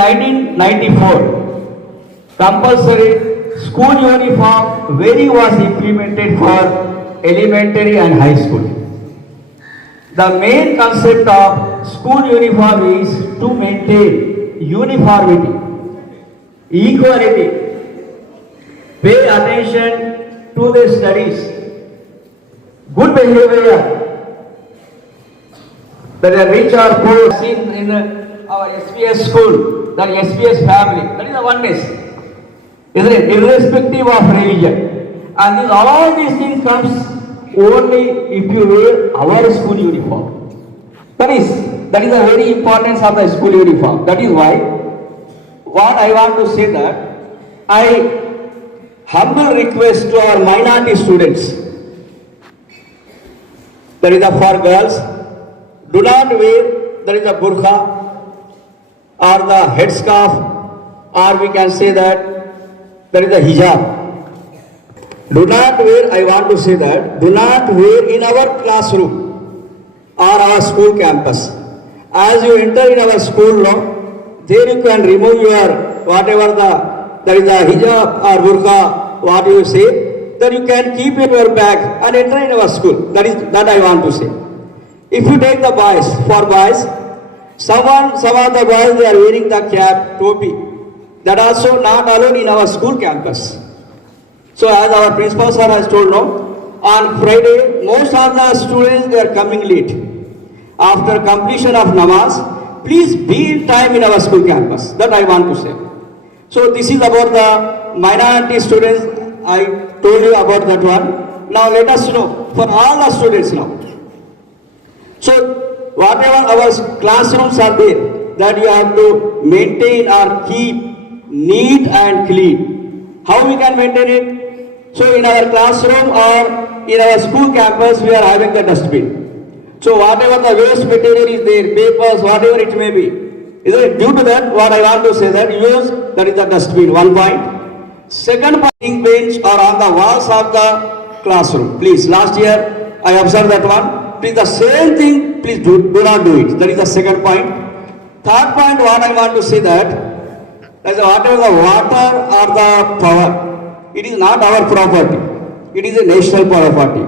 1994, compulsory school uniform very was implemented for elementary and high school. The main concept of school uniform is to maintain uniformity, equality, pay attention to the studies, good behavior, that are rich or poor, seen in our SPS school, that SPS family, that is the oneness, isn't it? Irrespective of religion. And this, all these things comes only if you wear our school uniform. That is the very importance of the school uniform. That is why, what I want to say that, I humble request to our minority students, that is for girls, do not wear, that is the burqa or the headscarf, or we can say that is the hijab. Do not wear, I want to say that, do not wear in our classroom or our school campus. As you enter in our school now, there you can remove your whatever that is the hijab or burqa, what you say, then you can keep in your bag and enter in our school. That I want to say. If you take the boys, for boys, some of the boys, they are wearing the cap, topi. That also not allowed in our school campus. So as our principal sir has told now, on Friday, most of the students, they are coming late. After completion of namaz, please be in time in our school campus. That I want to say. So this is about the minority students. I told you about that one. Now let us know, for all the students now. So whatever our classrooms are there, that you have to maintain or keep neat and clean. How we can maintain it? So in our classroom or in our school campus, we are having the dustbin. So whatever the waste material is there, papers, whatever it may be, is it due to that, what I want to say that use, that is the dustbin, 1 point. Second point, bench or on the walls of the classroom. Please, last year I observed that one. Please, the same thing, please do not do it. That is the second point. Third point, what I want to say that, whatever the water or the power, it is not our property. It is a national property.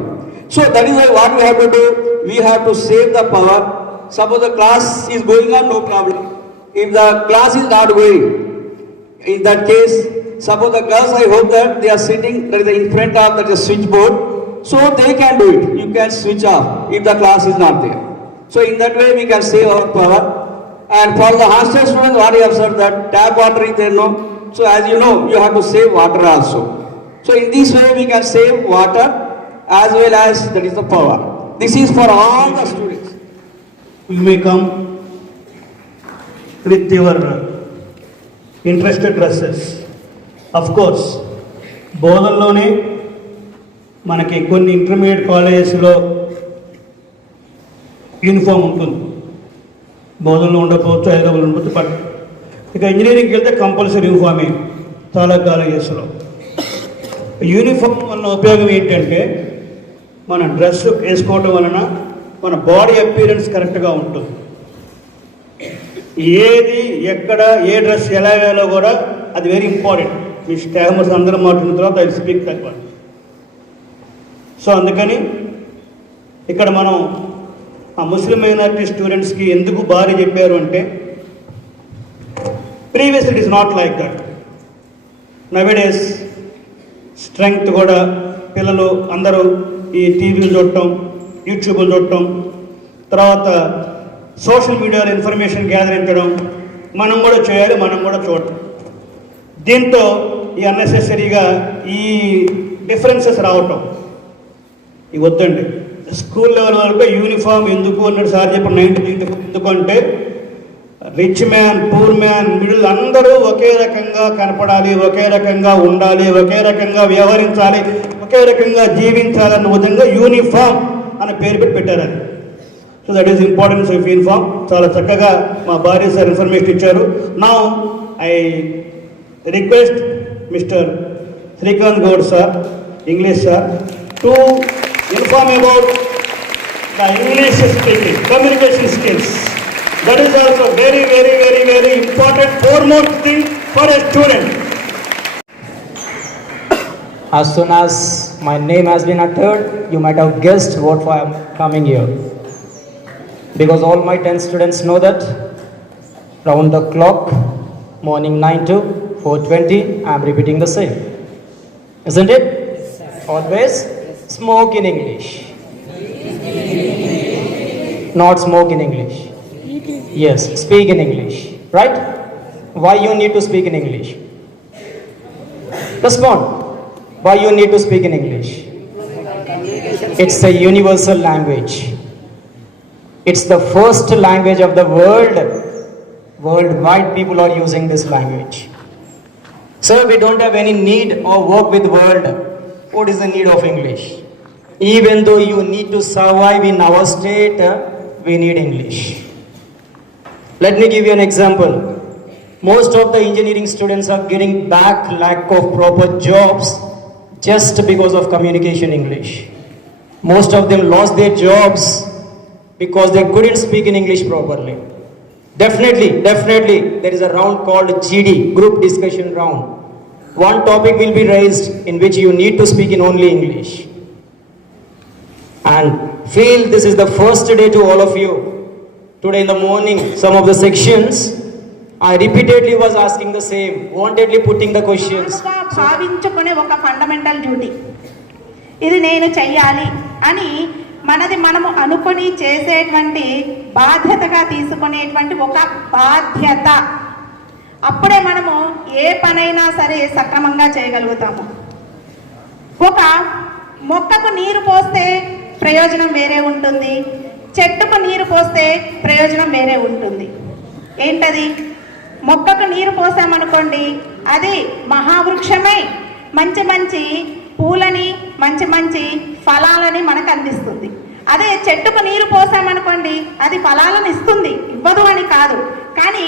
So that is why what we have to do, we have to save the power. Suppose the class is going on, no problem. If the class is not going, in that case, suppose the girls, I hope that they are sitting in front of the switchboard, so they can do it. You can switch off if the class is not there. So in that way we can save our power. And for the hostel students, what I observed that tap water is there, no? So as you know, you have to save water also. So in this way we can save water as well as that is the power. This is for all the students. You may come with your interested dresses. Of course, బోధనలోనే మనకి కొన్ని intermediate కాలేజెస్లో uniform ఉంటుంది, బోధనలో ఉండకపోవచ్చు, హైదరాబాద్లో ఉండకపోవచ్చు. But ఇక ఇంజనీరింగ్కి వెళ్తే కంపల్సరీ యూనిఫామే చాలా కాలేజెస్లో. యూనిఫామ్ వల్ల ఉపయోగం ఏంటంటే మన డ్రెస్ వేసుకోవడం వలన మన బాడీ అపీరెన్స్ కరెక్ట్గా ఉంటుంది. ఏది ఎక్కడ ఏ డ్రెస్ ఎలా వేయాలో కూడా అది వెరీ ఇంపార్టెంట్. మీ స్టాఫర్స్ అందరూ మాట్లాడిన తర్వాత I speak that one. So అందుకని ఇక్కడ మనం ఆ ముస్లిం మైనారిటీ స్టూడెంట్స్కి ఎందుకు భారీ చెప్పారు అంటే, previous it is not like that. Nowadays strength కూడా పిల్లలు అందరూ ఈ టీవీలు చూడటం, యూట్యూబ్లు చూడటం, తర్వాత సోషల్ మీడియాలో ఇన్ఫర్మేషన్ గ్యాదరించడం, మనం కూడా చేయాలి, మనం కూడా చూడటం. దీంతో ఈ అన్నెసెసరీగా ఈ డిఫరెన్సెస్ రావటం ఇవి వద్దండి. స్కూల్ లెవెల్ వరకు యూనిఫామ్ ఎందుకు అన్నాడు సార్ చెప్పిన 19 ఎందుకంటే rich man, poor man, middle అందరూ ఒకే రకంగా కనపడాలి, ఒకే రకంగా ఉండాలి, ఒకే రకంగా వ్యవహరించాలి, ఒకే రకంగా జీవించాలన్న విధంగా యూనిఫామ్ అనే పేరు పెట్టారు అది. So that is importance of uniform. చాలా చక్కగా మా భార్య సార్ ఇన్ఫర్మేషన్ ఇచ్చారు. Now I request mister Srikanth Goud sir, English sir, to inform about the English speaking, communication skills. That is also very, very, very, very important foremost thing for a student. As soon as my name has been uttered, you might have guessed what I am coming here. Because all my 10 students know that round the clock, morning 9 to 4:20, I am repeating the same. Isn't it? Always smoke in English. Not smoke in English. Yes, speak in English. Right? Why you need to speak in English? Respond. Why you need to speak in English? It's a universal language. It's the first language of the world. Worldwide people are using this language. Sir, we don't have any need or work with world. What is the need of English? Even though you need to survive in our state, we need English. Let me give you an example. Most of the engineering students are getting back lack of proper jobs just because of communication English. Most of them lost their jobs because they couldn't speak in English properly. Definitely, there is a round called GD, group discussion round. One topic will be raised in which you need to speak in only English. And feel this is the first day to all of you. Today in the morning, some of the sections, I repeatedly was asking the same, wantedly putting the questions. భావించుకునే ఒక fundamental duty ఇది నేను చెయ్యాలి అని మనది మనము అనుకొని చేసేటువంటి బాధ్యతగా తీసుకునేటువంటి ఒక బాధ్యత. అప్పుడే మనము ఏ పనైనా సరే సక్రమంగా చేయగలుగుతాము. ఒక మొక్కకు నీరు పోస్తే ప్రయోజనం వేరే ఉంటుంది, చెట్టుకు నీరు పోస్తే ప్రయోజనం వేరే ఉంటుంది. ఏంటది? మొక్కకు నీరు పోసామనుకోండి, అది మహావృక్షమై మంచి మంచి పూలని మంచి మంచి ఫలాలని మనకు అందిస్తుంది. అదే చెట్టుకు నీరు పోసామనుకోండి, అది ఫలాలను ఇస్తుంది, ఇవ్వదు అని కాదు. కానీ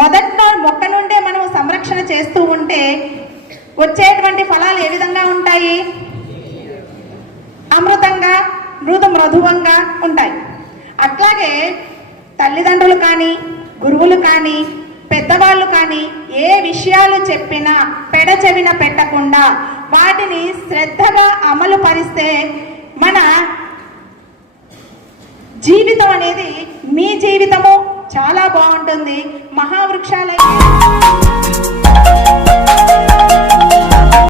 మొదట్లో మొక్క నుండే మనం సంరక్షణ చేస్తూ ఉంటే వచ్చేటువంటి ఫలాలు ఏ విధంగా ఉంటాయి? అమృతంగా మృదువంగా ఉంటాయి. అట్లాగే తల్లిదండ్రులు కానీ గురువులు కానీ పెద్దవాళ్ళు కానీ ఏ విషయాలు చెప్పినా పెడచెవిన పెట్టకుండా వాటిని శ్రద్ధగా అమలు పరిస్తే మన జీవితం అనేది, మీ జీవితము చాలా బాగుంటుంది. మహావృక్షాలై